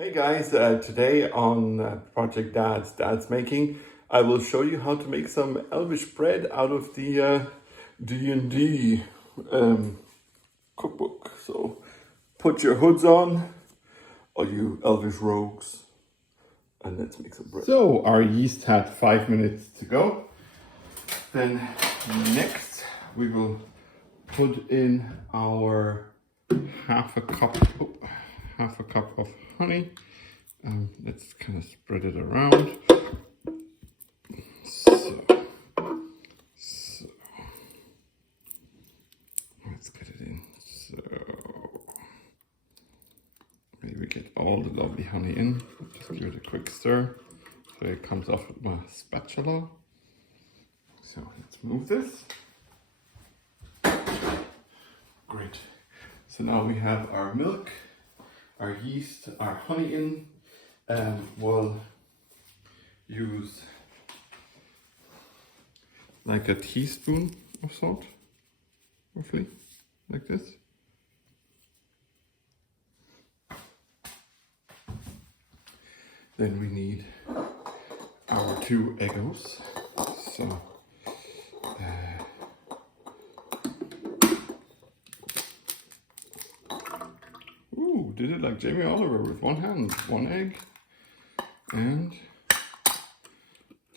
Hey guys, today on Project Dad's Making, I will show you how to make some Elvish bread out of the D&D cookbook. So put your hoods on, all you Elvish rogues, and let's make some bread. So our yeast had 5 minutes to go. Then next we will put in our half a cup of honey. Let's kind of spread it around. So let's get it in. So maybe get all the lovely honey in. Just give it a quick stir so it comes off with my spatula. So let's move this. Great. So now we have our milk, our yeast, our honey in, and we'll use like a teaspoon of salt, roughly, like this. Then we need our 2 egos. So did it like Jamie Oliver with 1 hand, 1 egg and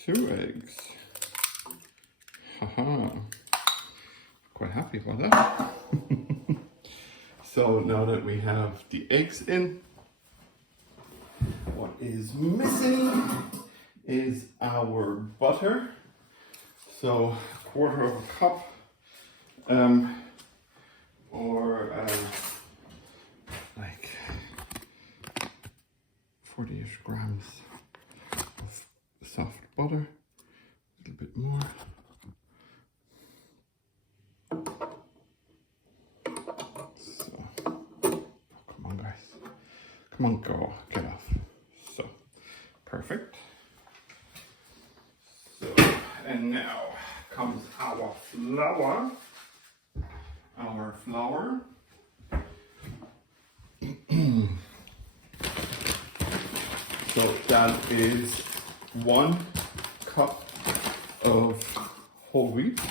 2 eggs. Haha, quite happy about that. So now that we have the eggs in, what is missing is our butter. So 1/4 cup or like 40-ish grams of soft butter, a little bit more. So, come on guys, come on, go, get off. So, perfect. So, and now comes our flour. So that is 1 cup of whole wheat,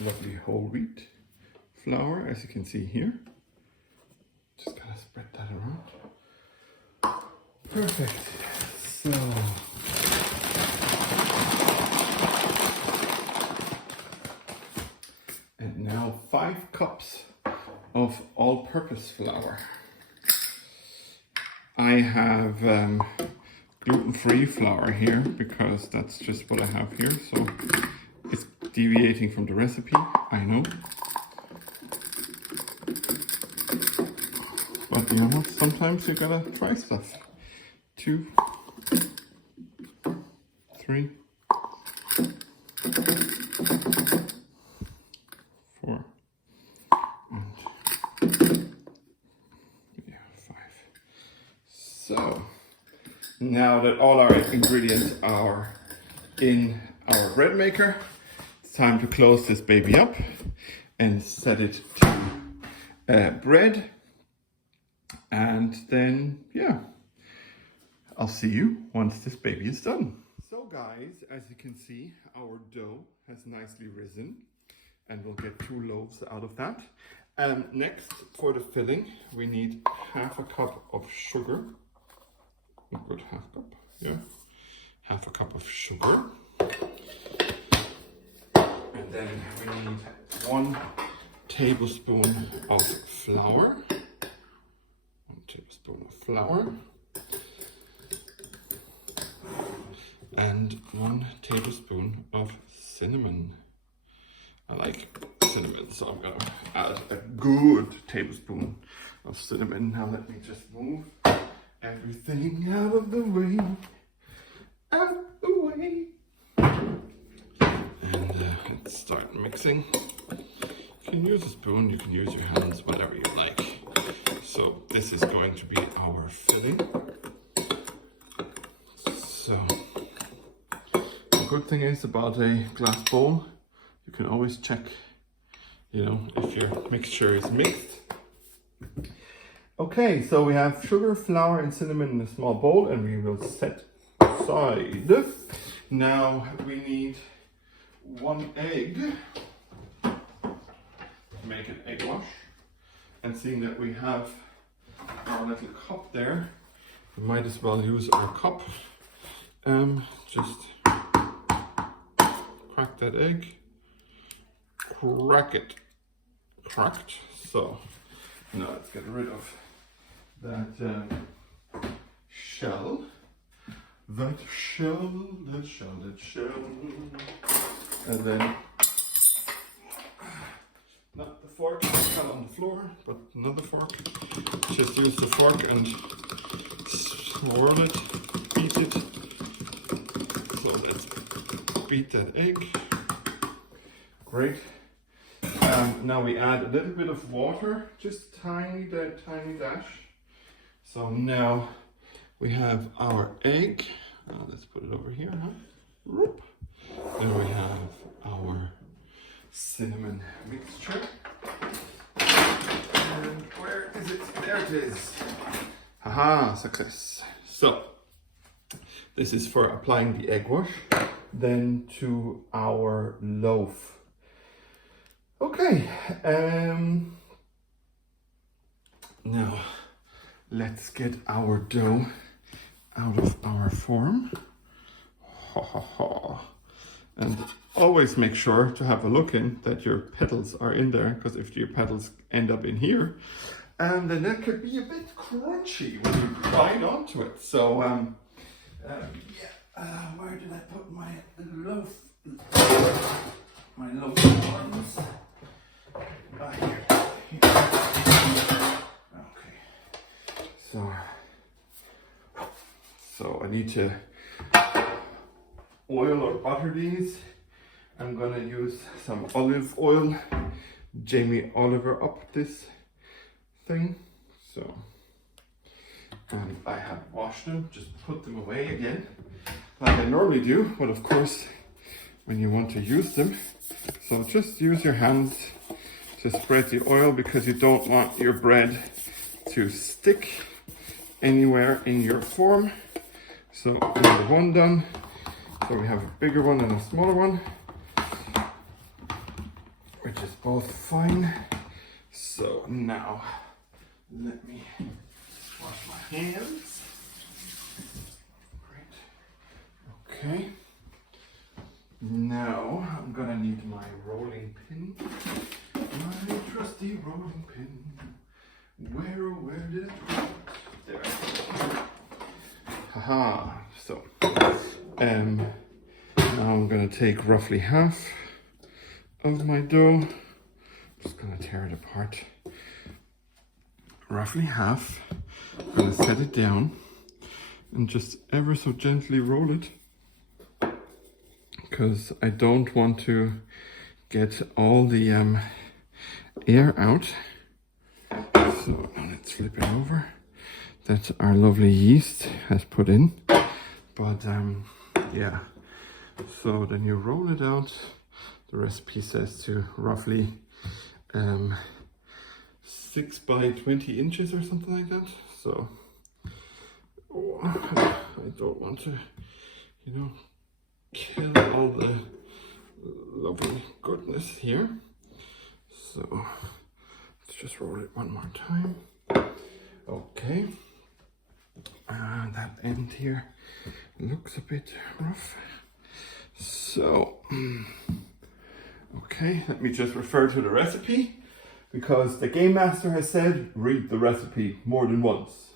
lovely whole wheat flour, as you can see here. Just kind of spread that around. Perfect. So and now 5 cups of all-purpose flour. I have gluten-free flour here because that's just what I have here. So it's deviating from the recipe, I know. But you know, sometimes you gotta try stuff. 2, 3, 4, and 5. So now that all our ingredients are in our bread maker, it's time to close this baby up and set it to bread. And then, yeah, I'll see you once this baby is done. So guys, as you can see, our dough has nicely risen and we'll get 2 loaves out of that. Next, for the filling, we need 1/2 cup of sugar. A good 1/2 cup, yeah. 1/2 cup of sugar. And then we need 1 tablespoon of flour. 1 tablespoon of flour. And 1 tablespoon of cinnamon. I like cinnamon, so I'm gonna add a good tablespoon of cinnamon. Now let me just move everything out of the way. Out of the way. And let's start mixing. You can use a spoon, you can use your hands, whatever you like. So this is going to be our filling. So the good thing is about a glass bowl, you can always check, you know, if your mixture is mixed. Okay, so we have sugar, flour, and cinnamon in a small bowl, and we will set aside. Now we need 1 egg to make an egg wash. And seeing that we have our little cup there, we might as well use our cup. Just crack that egg, crack it, cracked. So now let's get rid of that shell, and then not the fork fell on the floor, but another fork. Just use the fork and swirl it, beat it. So let's beat that egg. Great. Now we add a little bit of water, just tiny dash. So now we have our egg. Let's put it over here, huh? Then we have our cinnamon mixture. And where is it? There it is. Haha, success. So this is for applying the egg wash, then to our loaf. Okay, now let's get our dough out of our form. And always make sure to have a look in that your petals are in there, because if your petals end up in here, then that could be a bit crunchy when you bite onto it. So where did I put my loaf? My loaf forms. Here. Okay. So I need to oil or butter these. I'm gonna use some olive oil. Jamie Oliver up this thing. So, and I have washed them, just put them away again, like I normally do, but of course, when you want to use them, so just use your hands to spread the oil, because you don't want your bread to stick anywhere in your form. So number 1 done. So we have a bigger one and a smaller one, which is both fine. So now let me wash my hands. Great. Okay. Now I'm gonna need my rolling pin. My trusty rolling pin. Where did it go? There. Haha. So now I'm gonna take roughly half of my dough. I'm just gonna tear it apart. Roughly half. I'm gonna set it down and just ever so gently roll it, because I don't want to get all the air out. So now let's flip it over. That our lovely yeast has put in. But yeah, so then you roll it out. The recipe says to roughly 6 by 20 inches or something like that. So I don't want to, kill all the lovely goodness here. So let's just roll it one more time. Okay. That end here looks a bit rough. So, okay, let me just refer to the recipe, because the game master has said, read the recipe more than once.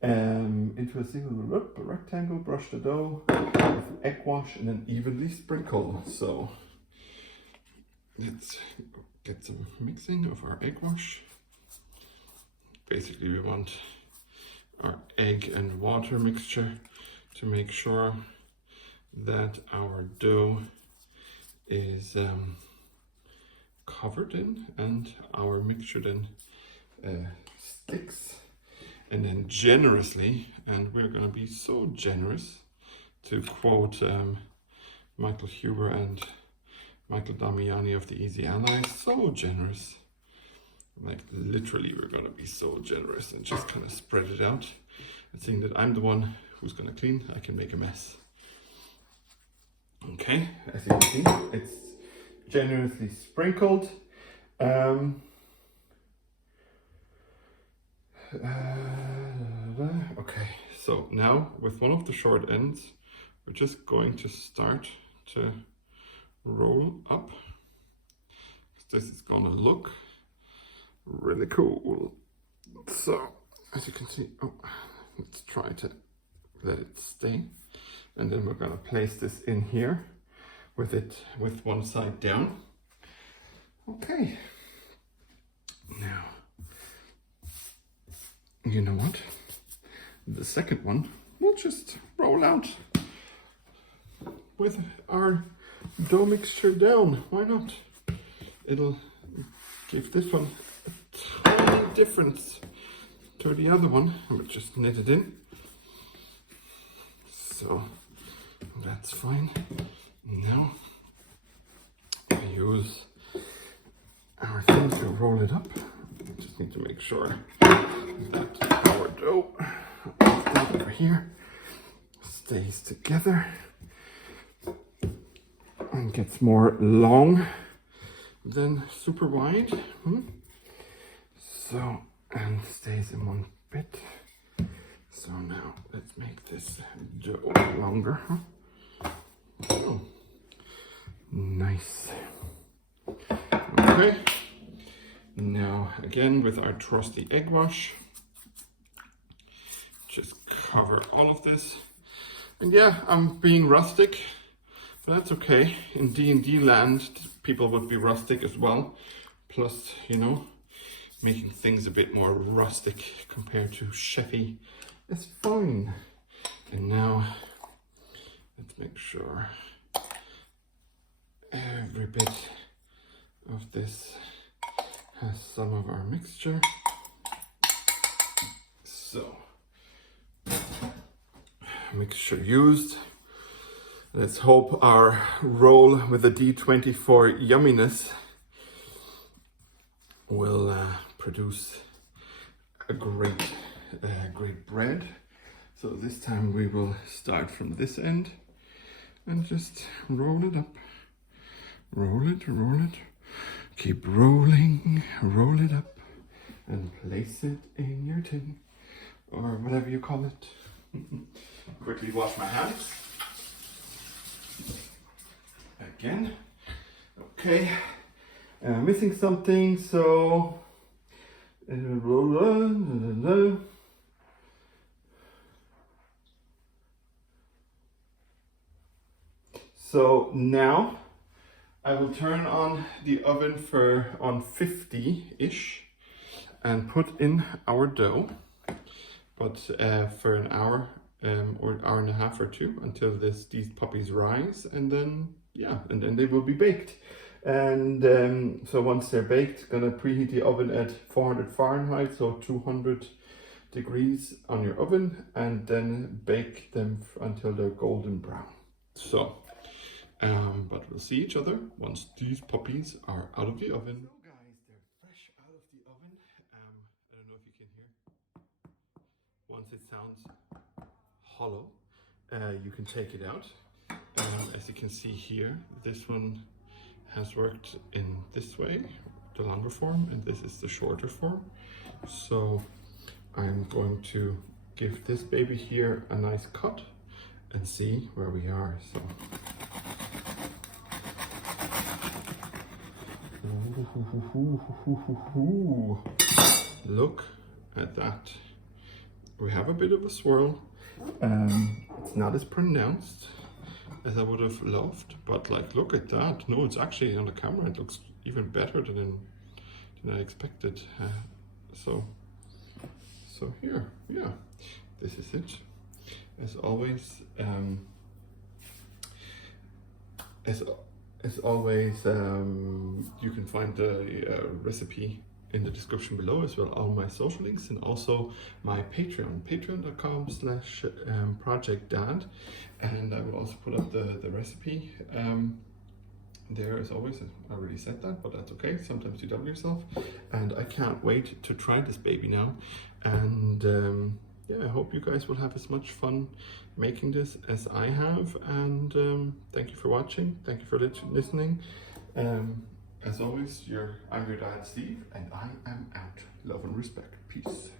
Into a single rectangle, brush the dough with egg wash and then evenly sprinkle. So, let's get some mixing of our egg wash. Basically, we want our egg and water mixture to make sure that our dough is covered in and our mixture then sticks. And then generously, and we're going to be so generous, to quote Michael Huber and Michael Damiani of the Easy Allies, so generous Like literally, we're gonna be so generous and just kind of spread it out. And seeing that I'm the one who's gonna clean, I can make a mess. Okay, as you can see, it's generously sprinkled. Okay, so now with one of the short ends, we're just going to start to roll up. This is gonna look really cool. So, as you can see, let's try to let it stay. And then we're gonna place this in here with one side down. Okay. Now, you know what? The second one, we'll just roll out with our dough mixture down. Why not? It'll give this one a tiny difference to the other one. We'll just knit it in. So that's fine. Now we use our thing to roll it up. We just need to make sure that our dough over here stays together and gets more long than super wide. So, and stays in one bit. So now let's make this dough longer. Oh, nice. Okay. Now again with our trusty egg wash, just cover all of this. And yeah, I'm being rustic, but that's okay. In D&D land, people would be rustic as well. Plus, you know, making things a bit more rustic compared to chefy is fine. And now, let's make sure every bit of this has some of our mixture. So, mixture used. Let's hope our roll with the D24 yumminess will produce a great bread. So this time we will start from this end and just roll it up. Roll it, keep rolling, roll it up and place it in your tin or whatever you call it. Quickly wash my hands. Again. Okay. Missing something, so so now I will turn on the oven on 50-ish and put in our dough, but for an hour or hour and a half or two until these puppies rise, and then they will be baked. And so once they're baked, gonna preheat the oven at 400 Fahrenheit, so 200 degrees on your oven, and then bake them until they're golden brown. So, but we'll see each other once these puppies are out of the oven. So guys, they're fresh out of the oven. I don't know if you can hear. Once it sounds hollow, you can take it out. As you can see here, this one has worked in this way, the longer form, and this is the shorter form. So I'm going to give this baby here a nice cut and see where we are. So look at that. We have a bit of a swirl. It's not as pronounced as I would have loved, but like, look at that. No, it's actually on the camera, it looks even better than I expected. So here, yeah, this is it. As always, you can find the recipe in the description below, as well all my social links, and also my Patreon, patreon.com/project D.A.D, and I will also put up the recipe there as always. I already said that, but that's okay. Sometimes you double yourself. And I can't wait to try this baby now. And yeah, I hope you guys will have as much fun making this as I have. And thank you for watching. Thank you for listening. As always, I'm your dad, Steve, and I am out. Love and respect. Peace.